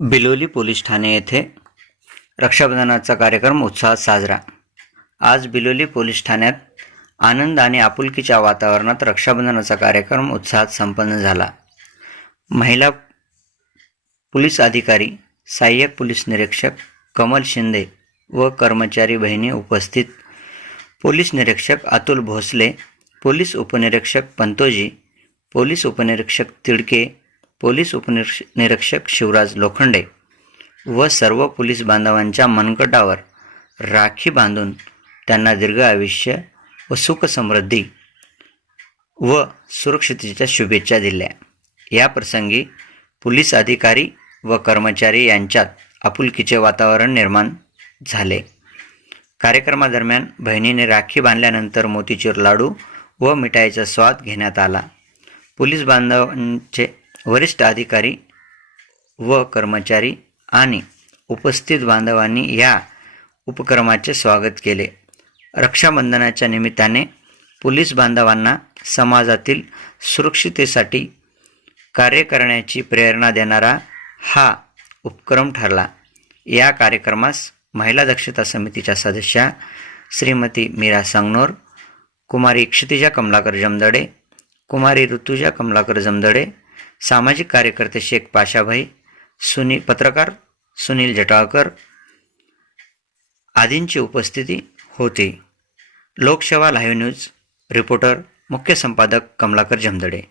Biloli police Thane येथे रक्षाबंधनाचा कार्यक्रम उत्साहात साजरा. आज बिलोली पोलीस ठाण्यात आनंद आणि आपुलकीच्या वातावरणात रक्षाबंधनाचा कार्यक्रम उत्साहात संपन्न झाला. महिला पोलीस अधिकारी सहाय्यक पोलीस निरीक्षक कमल शिंदे व कर्मचारी बहिणी उपस्थित. पोलीस निरीक्षक अतुल भोसले पोलीस उपनिरीक्षक पंतोजी पोलीस उपनिरीक्षक तिडके पोलीस उपनिरीक्ष निरीक्षक शिवराज लोखंडे व सर्व पोलीस बांधवांच्या मनकटावर राखी बांधून त्यांना दीर्घ आयुष्य व सुख समृद्धी व सुरक्षितेच्या शुभेच्छा दिल्या. या प्रसंगी पोलीस अधिकारी व कर्मचारी यांच्यात आपुलकीचे वातावरण निर्माण झाले. कार्यक्रमादरम्यान बहिणीने राखी बांधल्यानंतर मोतीचूर लाडू व मिठाईचा स्वाद घेण्यात आला. पोलीस बांधवांचे वरिष्ठ अधिकारी व कर्मचारी आणि उपस्थित बांधवांनी या उपक्रमाचे स्वागत केले. रक्षाबंधनाच्या निमित्ताने पोलीस बांधवांना समाजातील सुरक्षितेसाठी कार्य करण्याची प्रेरणा देणारा हा उपक्रम ठरला. या कार्यक्रमास महिला दक्षता समितीच्या सदस्या श्रीमती मीरा संगनोर कुमारी क्षितिजा कमलाकर जमदडे कुमारी ऋतुजा कमलाकर जमदडे सामाजिक कार्यकर्ते शेख पाशाभाई सुनील पत्रकार सुनील जटाळकर आदींची उपस्थिती होती. लोकसेवा लाईव्ह न्यूज रिपोर्टर मुख्य संपादक कमलाकर जमदडे